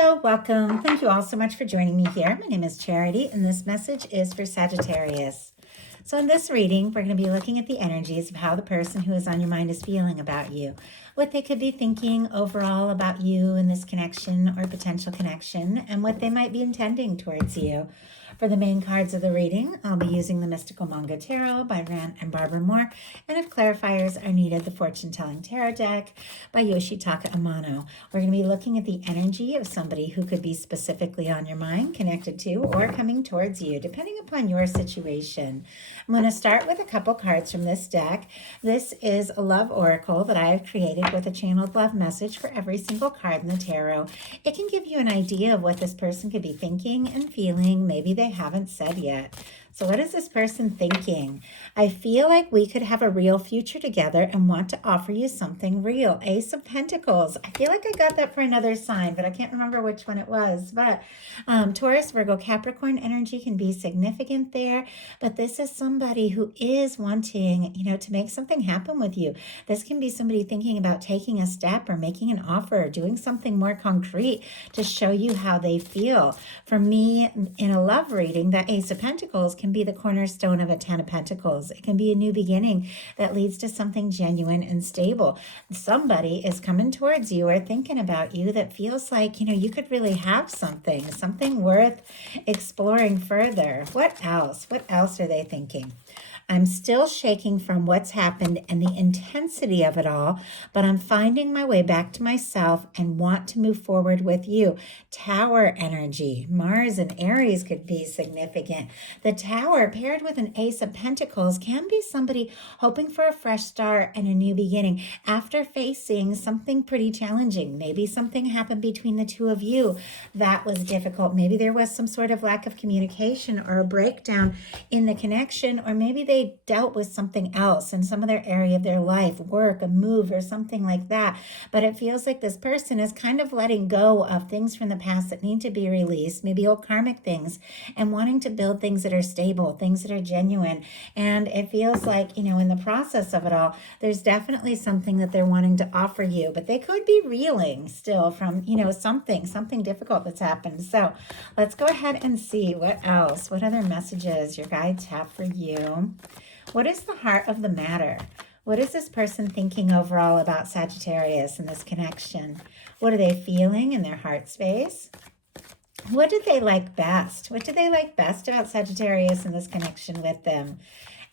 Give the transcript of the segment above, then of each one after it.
Hello, welcome. Thank you all so much for joining me here. My name is Charity, and this message is for Sagittarius. So in this reading, we're going to be looking at the energies of how the person who is on your mind is feeling about you, what they could be thinking overall about you in this connection or potential connection, and what they might be intending towards you. For the main cards of the reading, I'll be using the Mystical Manga Tarot by Rand and Barbara Moore, and if clarifiers are needed, the Fortune Telling Tarot deck by Yoshitaka Amano. We're going to be looking at the energy of somebody who could be specifically on your mind, connected to, or coming towards you, depending upon your situation. I'm going to start with a couple cards from this deck. This is a love oracle that I have created with a channeled love message for every single card in the tarot. It can give you an idea of what this person could be thinking and feeling. Maybe they haven't said yet. So what is this person thinking? I feel like we could have a real future together and want to offer you something real. Ace of Pentacles. I feel like I got that for another sign, but I can't remember which one it was. But Taurus, Virgo, Capricorn energy can be significant there. But this is somebody who is wanting, to make something happen with you. This can be somebody thinking about taking a step or making an offer or doing something more concrete to show you how they feel. For me, in a love reading, that Ace of Pentacles can be the cornerstone of a Ten of Pentacles. It can be a new beginning that leads to something genuine and stable. Somebody is coming towards you or thinking about you that feels like, you could really have something worth exploring further. What else? What else are they thinking? I'm still shaking from what's happened and the intensity of it all, but I'm finding my way back to myself and want to move forward with you. Tower energy, Mars and Aries could be significant. The Tower paired with an Ace of Pentacles can be somebody hoping for a fresh start and a new beginning after facing something pretty challenging. Maybe something happened between the two of you that was difficult. Maybe there was some sort of lack of communication or a breakdown in the connection, or maybe they dealt with something else in some other area of their life, work, a move, or something like that. But it feels like this person is kind of letting go of things from the past that need to be released, maybe old karmic things, and wanting to build things that are stable, things that are genuine. And it feels like, in the process of it all, there's definitely something that they're wanting to offer you, but they could be reeling still from, something difficult that's happened. So let's go ahead and see what else, what other messages your guides have for you. What is the heart of the matter? What is this person thinking overall about Sagittarius and this connection? What are they feeling in their heart space? What do they like best? What do they like best about Sagittarius and this connection with them?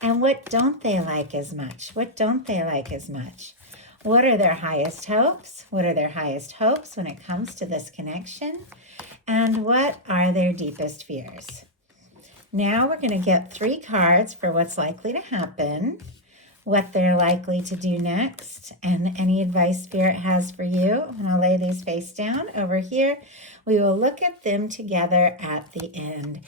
And what don't they like as much? What don't they like as much? What are their highest hopes? What are their highest hopes when it comes to this connection? And what are their deepest fears? Now we're going to get 3 cards for what's likely to happen, what they're likely to do next, and any advice Spirit has for you. And I'll lay these face down over here. We will look at them together at the end.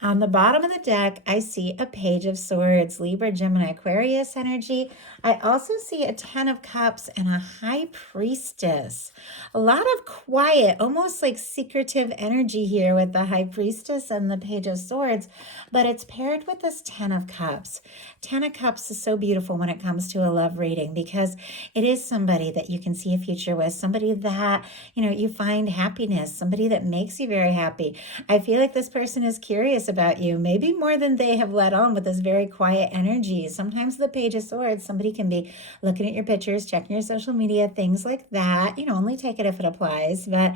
On the bottom of the deck, I see a Page of Swords, Libra, Gemini, Aquarius energy. I also see a 10 of Cups and a High Priestess. A lot of quiet, almost like secretive energy here with the High Priestess and the Page of Swords, but it's paired with this 10 of Cups. 10 of Cups is so beautiful when it comes to a love reading because it is somebody that you can see a future with, somebody that, you find happiness, somebody that makes you very happy. I feel like this person is curious about you, maybe more than they have let on with this very quiet energy. Sometimes the Page of Swords, somebody can be looking at your pictures, checking your social media, things like that. Only take it if it applies, but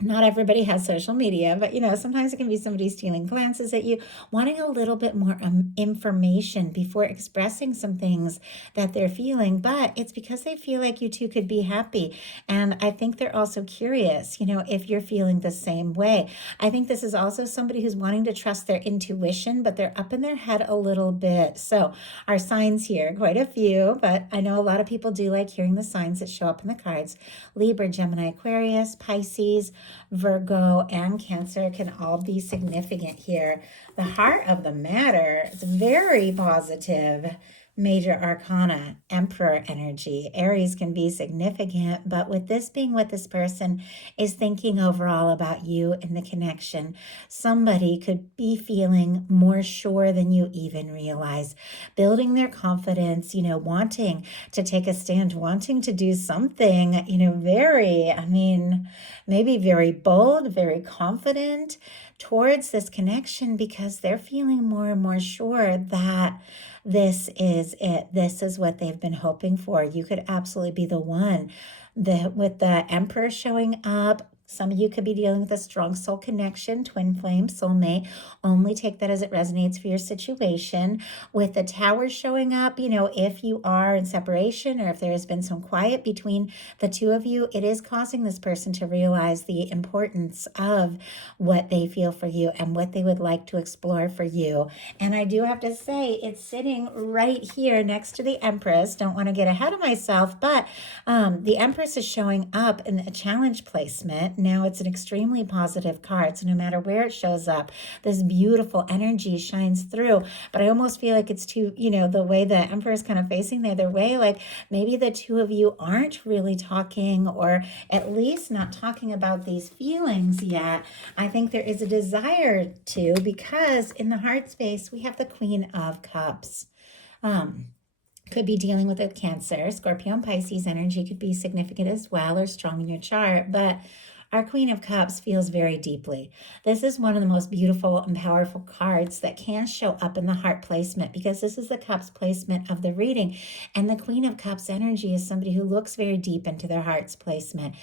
not everybody has social media, but sometimes it can be somebody stealing glances at you, wanting a little bit more information before expressing some things that they're feeling, but it's because they feel like you two could be happy. And I think they're also curious, if you're feeling the same way. I think this is also somebody who's wanting to trust their intuition, but they're up in their head a little bit. So our signs here, quite a few, but I know a lot of people do like hearing the signs that show up in the cards. Libra, Gemini, Aquarius, Pisces, Virgo, and Cancer can all be significant here. The heart of the matter is very positive. Major Arcana, Emperor energy. Aries can be significant, but with this being what this person is thinking overall about you and the connection, somebody could be feeling more sure than you even realize, building their confidence, wanting to take a stand, wanting to do something, maybe very bold, very confident towards this connection because they're feeling more and more sure that this is it. This is what they've been hoping for. You could absolutely be the one. With the Emperor showing up, some of you could be dealing with a strong soul connection, twin flame, soulmate. Only take that as it resonates for your situation. With the Tower showing up, if you are in separation or if there has been some quiet between the two of you, it is causing this person to realize the importance of what they feel for you and what they would like to explore for you. And I do have to say, it's sitting right here next to the Empress. Don't want to get ahead of myself, but the Empress is showing up in a challenge placement. Now it's an extremely positive card. So no matter where it shows up, this beautiful energy shines through. But I almost feel like it's too, the way the Emperor is kind of facing the other way, like maybe the two of you aren't really talking, or at least not talking about these feelings yet. I think there is a desire to, because in the heart space, we have the Queen of Cups. Could be dealing with a Cancer, Scorpio, and Pisces energy could be significant as well or strong in your chart, but our Queen of Cups feels very deeply. This is one of the most beautiful and powerful cards that can show up in the heart placement because this is the Cups placement of the reading. And the Queen of Cups energy is somebody who looks very deep into their heart's placement,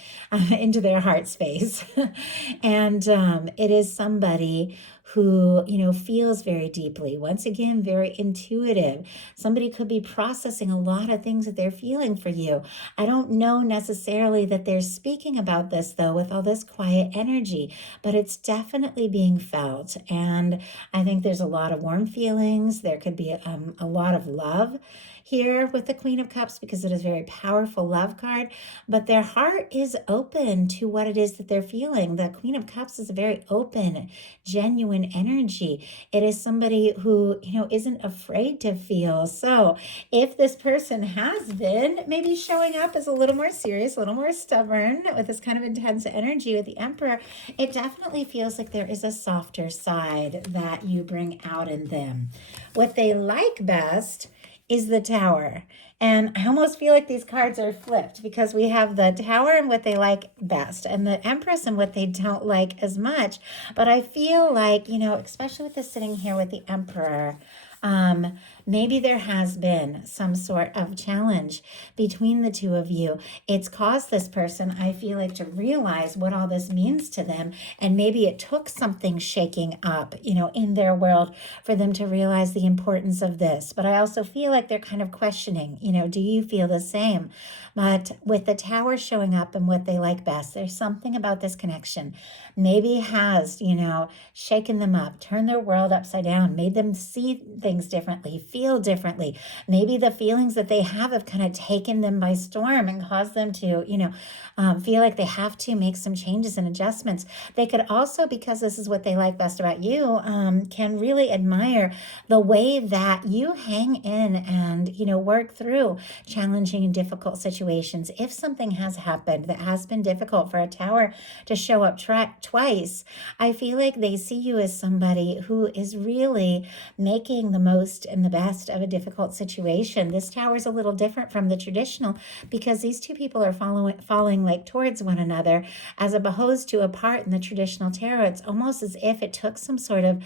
into their heart space. And it is somebody who, feels very deeply. Once again, very intuitive. Somebody could be processing a lot of things that they're feeling for you. I don't know necessarily that they're speaking about this, though, with all this quiet energy, but it's definitely being felt. And I think there's a lot of warm feelings. There could be a lot of love here with the Queen of Cups because it is a very powerful love card, but their heart is open to what it is that they're feeling. The Queen of Cups is a very open, genuine energy. It is somebody who, isn't afraid to feel. So if this person has been maybe showing up as a little more serious, a little more stubborn with this kind of intense energy with the Emperor, it definitely feels like there is a softer side that you bring out in them. What they like best is the Tower. And I almost feel like these cards are flipped because we have the Tower and what they like best and the Empress and what they don't like as much. But I feel like, especially with this sitting here with the Emperor, maybe there has been some sort of challenge between the two of you. It's caused this person, I feel like, to realize what all this means to them. And maybe it took something shaking up, in their world for them to realize the importance of this. But I also feel like they're kind of questioning, do you feel the same? But with the Tower showing up and what they like best, there's something about this connection. Maybe has, shaken them up, turned their world upside down, made them see things differently, feel differently. Maybe the feelings that they have kind of taken them by storm and caused them to, feel like they have to make some changes and adjustments. They could also, because this is what they like best about you, can really admire the way that you hang in and, work through challenging and difficult situations. If something has happened that has been difficult for a Tower to show up twice, I feel like they see you as somebody who is really making the most and the best of a difficult situation. This Tower is a little different from the traditional because these two people are falling like towards one another as opposed to apart in the traditional tarot. It's almost as if it took some sort of,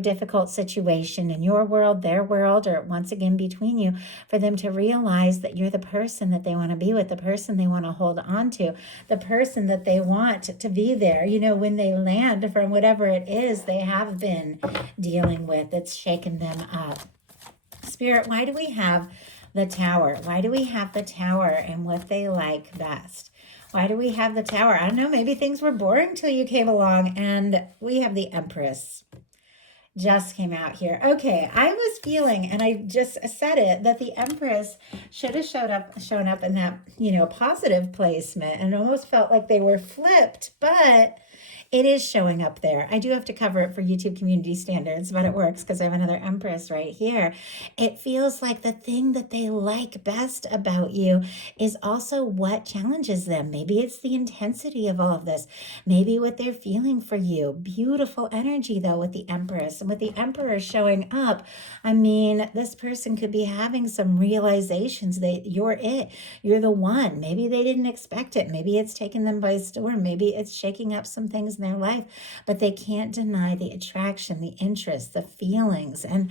difficult situation in your world, their world, or once again between you for them to realize that you're the person that they want to be with, the person they want to hold on to, the person that they want to be there, when they land from whatever it is they have been dealing with that's shaken them up. Spirit, why do we have the Tower? Why do we have the Tower and what they like best? Why do we have the Tower? I don't know, maybe things were boring till you came along, and we have the Empress. Just came out here. Okay, I was feeling, and I just said it, that the Empress should have shown up in that, positive placement, and it almost felt like they were flipped, but it is showing up there. I do have to cover it for YouTube community standards, but it works because I have another Empress right here. It feels like the thing that they like best about you is also what challenges them. Maybe it's the intensity of all of this. Maybe what they're feeling for you. Beautiful energy, though, with the Empress. And with the Emperor showing up, I mean, this person could be having some realizations that you're it. You're the one. Maybe they didn't expect it. Maybe it's taken them by storm. Maybe it's shaking up some things in their life, but they can't deny the attraction, the interest, the feelings, and,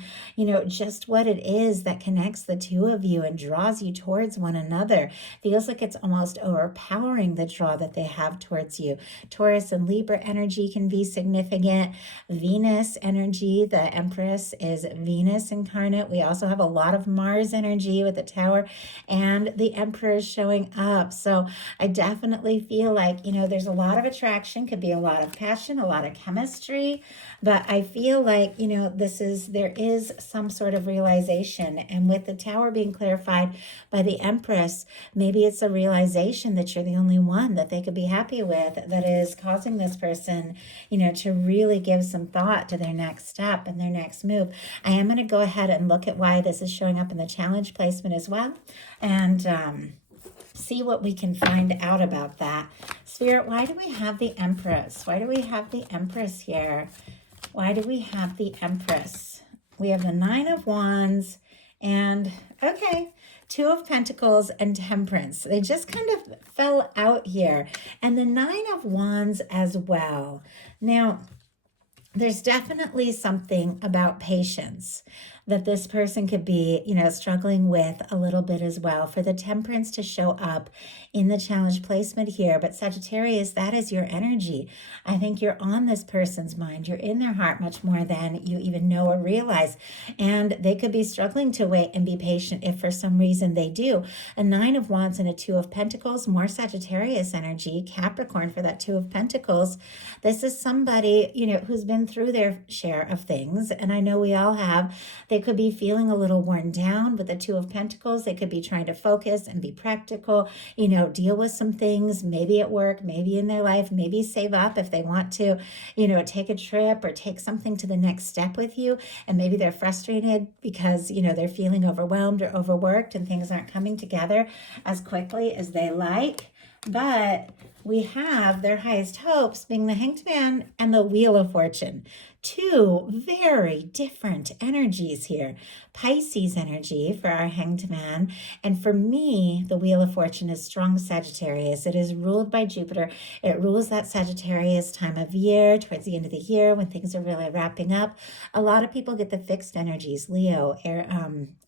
just what it is that connects the two of you and draws you towards one another. Feels like it's almost overpowering, the draw that they have towards you. Taurus and Libra energy can be significant. Venus energy, the Empress is Venus incarnate. We also have a lot of Mars energy with the Tower and the Emperor is showing up. So I definitely feel like, there's a lot of attraction, could be a lot of passion, a lot of chemistry, but I feel like, there is some sort of realization. And with the Tower being clarified by the Empress, maybe it's a realization that you're the only one that they could be happy with that is causing this person, to really give some thought to their next step and their next move. I am going to go ahead and look at why this is showing up in the challenge placement as well, and see what we can find out about that. Spirit, why do we have the Empress? Why do we have the Empress here? Why do we have the Empress? We have the Nine of Wands and, okay, Two of Pentacles and Temperance. They just kind of fell out here. And the Nine of Wands as well. Now, there's definitely something about patience that this person could be, struggling with a little bit as well. For the Temperance to show up in the challenge placement here. But Sagittarius, that is your energy. I think you're on this person's mind. You're in their heart much more than you even know or realize. And they could be struggling to wait and be patient if for some reason they do. A Nine of Wands and a Two of Pentacles, more Sagittarius energy. Capricorn for that Two of Pentacles. This is somebody, who's been through their share of things. And I know we all have. They could be feeling a little worn down with the Two of Pentacles. They could be trying to focus and be practical, deal with some things, maybe at work, maybe in their life, maybe save up if they want to, take a trip or take something to the next step with you. And maybe they're frustrated because, they're feeling overwhelmed or overworked and things aren't coming together as quickly as they like. But we have their highest hopes being the Hanged Man and the Wheel of Fortune. Two very different energies here. Pisces energy for our Hanged Man. And for me, the Wheel of Fortune is strong Sagittarius. It is ruled by Jupiter. It rules that Sagittarius time of year, towards the end of the year when things are really wrapping up. A lot of people get the fixed energies. Leo,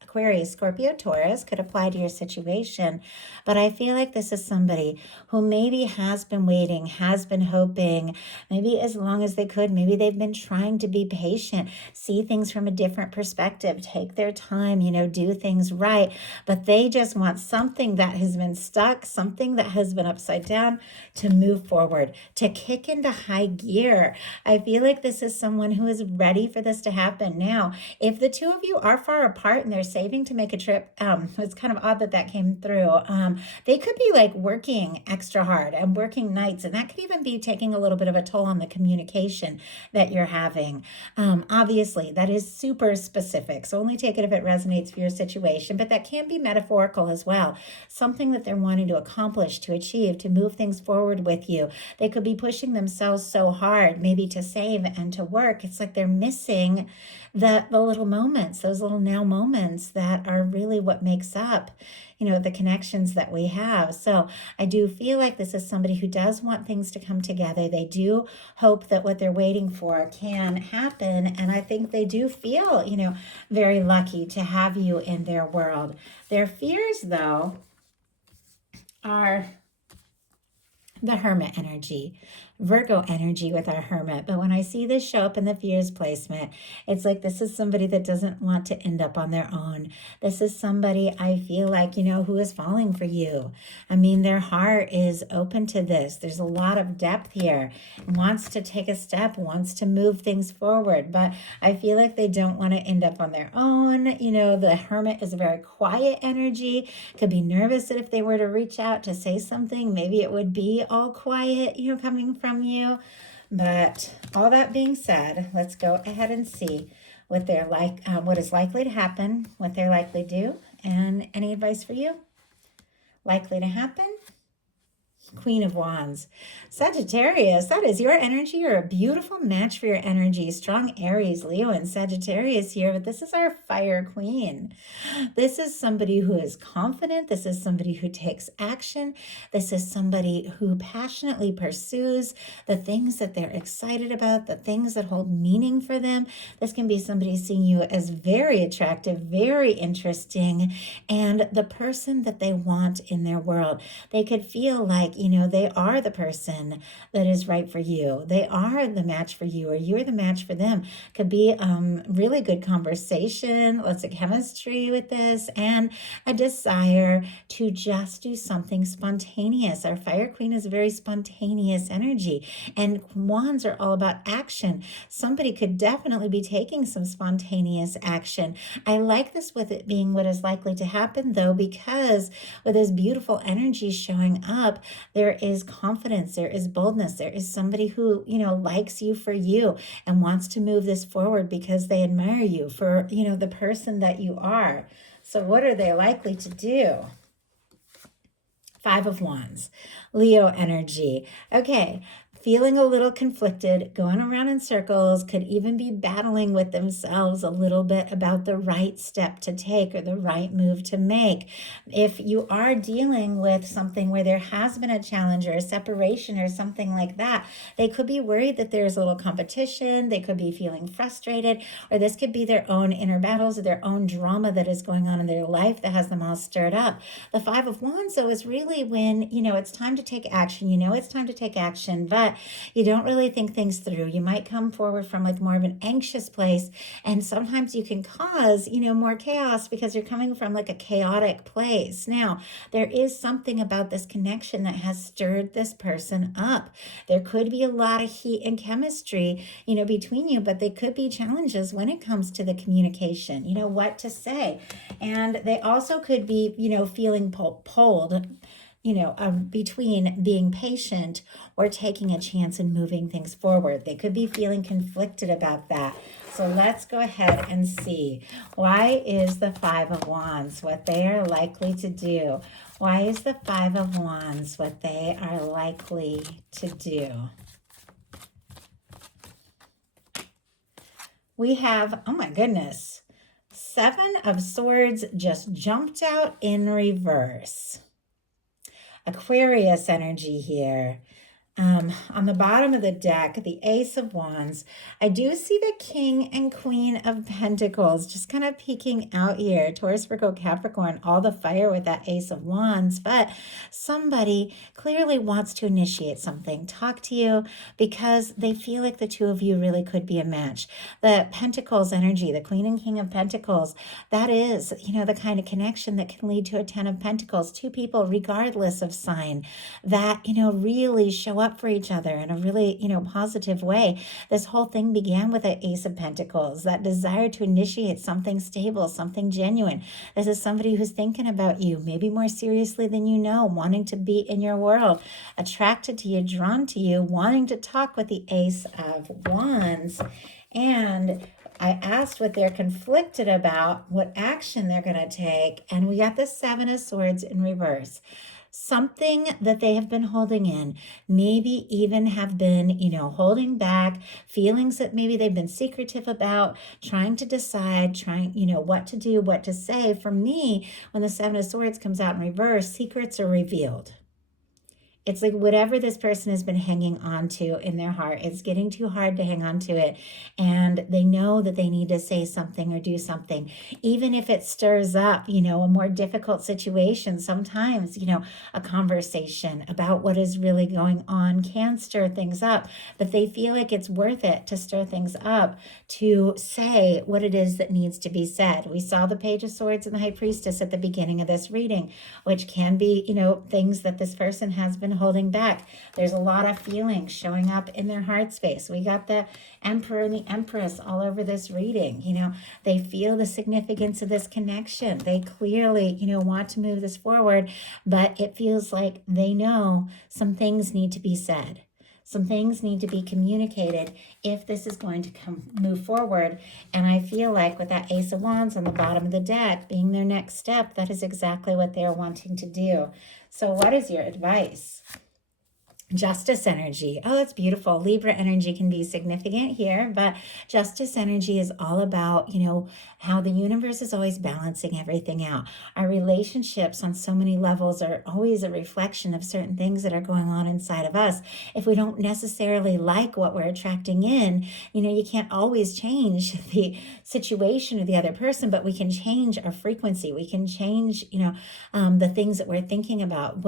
Aquarius, Scorpio, Taurus could apply to your situation. But I feel like this is somebody who maybe has been waiting, has been hoping, maybe as long as they could. Maybe they've been trying to be patient, see things from a different perspective, take their time, do things right. But they just want something that has been stuck, something that has been upside down to move forward, to kick into high gear. I feel like this is someone who is ready for this to happen. Now, if the two of you are far apart and they're saving to make a trip, it's kind of odd that came through. They could be like working extra hard and working nights, and that could even be taking a little bit of a toll on the communication that you're having. Obviously, that is super specific, so only take it if it resonates for your situation, but that can be metaphorical as well. Something that they're wanting to accomplish, to achieve, to move things forward with you. They could be pushing themselves so hard, maybe to save and to work. It's like they're missing the little moments, those little now moments that are really what makes up, the connections that we have. So I do feel like this is somebody who does want things to come together. They do hope that what they're waiting for can happen. And I think they do feel, very lucky to have you in their world. Their fears, though, are the Hermit energy, Virgo energy with our Hermit. But when I see this show up in the fears placement, it's like this is somebody that doesn't want to end up on their own. This is somebody I feel like, who is falling for you. I mean, their heart is open to this. There's a lot of depth here. Wants to take a step, wants to move things forward. But I feel like they don't want to end up on their own. The Hermit is a very quiet energy. Could be nervous that if they were to reach out to say something, maybe it would be all quiet, coming from from you. But all that being said, let's go ahead and see what they're like, what is likely to happen, what they're likely to do, and any advice for you. Likely to happen. Queen of Wands. Sagittarius, that is your energy. You're a beautiful match for your energy. Strong Aries, Leo, and Sagittarius here, but this is our fire queen. This is somebody who is confident. This is somebody who takes action. This is somebody who passionately pursues the things that they're excited about, the things that hold meaning for them. This can be somebody seeing you as very attractive, very interesting, and the person that they want in their world. They could feel like, they are the person that is right for you. They are the match for you, or you're the match for them. Could be really good conversation, lots of chemistry with this, and a desire to just do something spontaneous. Our fire queen is a very spontaneous energy, and wands are all about action. Somebody could definitely be taking some spontaneous action. I like this with it being what is likely to happen, though, because with this beautiful energy showing up, there is confidence, there is boldness, there is somebody who, likes you for you and wants to move this forward because they admire you for, the person that you are. So what are they likely to do? Five of Wands, Leo energy. Okay. Feeling a little conflicted, going around in circles, could even be battling with themselves a little bit about the right step to take or the right move to make. If you are dealing with something where there has been a challenge or a separation or something like that, they could be worried that there's a little competition. They could be feeling frustrated, or this could be their own inner battles or their own drama that is going on in their life that has them all stirred up. The Five of Wands, though, is really when, it's time to take action. It's time to take action, but you don't really think things through. You might come forward from like more of an anxious place, and sometimes you can cause, more chaos because you're coming from like a chaotic place. Now, there is something about this connection that has stirred this person up. There could be a lot of heat and chemistry, between you, but they could be challenges when it comes to the communication, what to say. And they also could be, feeling pulled, between being patient or taking a chance and moving things forward. They could be feeling conflicted about that. So let's go ahead and see. Why is the Five of Wands what they are likely to do? Why is the Five of Wands what they are likely to do? We have, oh my goodness, Seven of Swords just jumped out in reverse. Aquarius energy here. On the bottom of the deck, the Ace of Wands, I do see the King and Queen of Pentacles just kind of peeking out here. Taurus, Virgo, Capricorn, all the fire with that Ace of Wands. But somebody clearly wants to initiate something, talk to you, because they feel like the two of you really could be a match. The Pentacles energy, the Queen and King of Pentacles, that is, the kind of connection that can lead to a Ten of Pentacles. Two people, regardless of sign, that, really show up for each other in a really, positive way. This whole thing began with an Ace of Pentacles, that desire to initiate something stable, something genuine. This is somebody who's thinking about you, maybe more seriously than you know, wanting to be in your world, attracted to you, drawn to you, wanting to talk with the Ace of Wands. And I asked what they're conflicted about, what action they're going to take, and we got the Seven of Swords in reverse. Something that they have been holding in, maybe even have been, holding back, feelings that maybe they've been secretive about, trying to decide, what to do, what to say. For me, when the Seven of Swords comes out in reverse, secrets are revealed. It's like whatever this person has been hanging on to in their heart, it's getting too hard to hang on to it. And they know that they need to say something or do something, even if it stirs up, a more difficult situation. Sometimes, a conversation about what is really going on can stir things up, but they feel like it's worth it to stir things up, to say what it is that needs to be said. We saw the Page of Swords and the High Priestess at the beginning of this reading, which can be, things that this person has been holding back. There's a lot of feelings showing up in their heart space. We got the Emperor and the Empress all over this reading. They feel the significance of this connection. They clearly, want to move this forward, but it feels like they know some things need to be said. Some things need to be communicated if this is going to move forward. And I feel like with that Ace of Wands on the bottom of the deck being their next step, that is exactly what they're wanting to do. So what is your advice? Justice energy. Oh, it's beautiful. Libra energy can be significant here, but justice energy is all about, how the universe is always balancing everything out. Our relationships on so many levels are always a reflection of certain things that are going on inside of us. If we don't necessarily like what we're attracting in, you can't always change the situation or the other person, but we can change our frequency. We can change, the things that we're thinking about,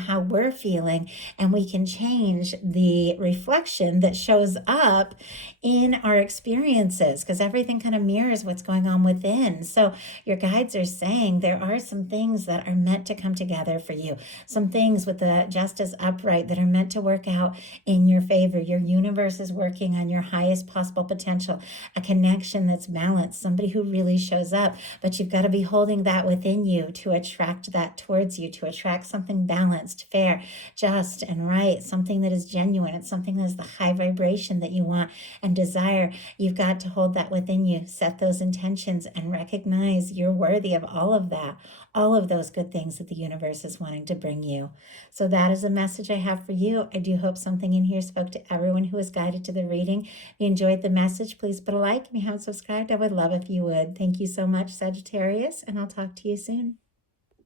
how we're feeling, and we can change the reflection that shows up in our experiences, because everything kind of mirrors what's going on within. So your guides are saying there are some things that are meant to come together for you, some things with the justice upright that are meant to work out in your favor. Your universe is working on your highest possible potential, a connection that's balanced, somebody who really shows up, but you've got to be holding that within you to attract that towards you, to attract something balanced, fair, just, and right. Something that is genuine. It's something that is the high vibration that you want and desire. You've got to hold that within you, set those intentions, and recognize you're worthy of all of that, all of those good things that the universe is wanting to bring you. So that is a message I have for you. I do hope something in here spoke to everyone who was guided to the reading. If you enjoyed the message, please put a like. If you haven't subscribed, I would love if you would. Thank you so much, Sagittarius, and I'll talk to you soon.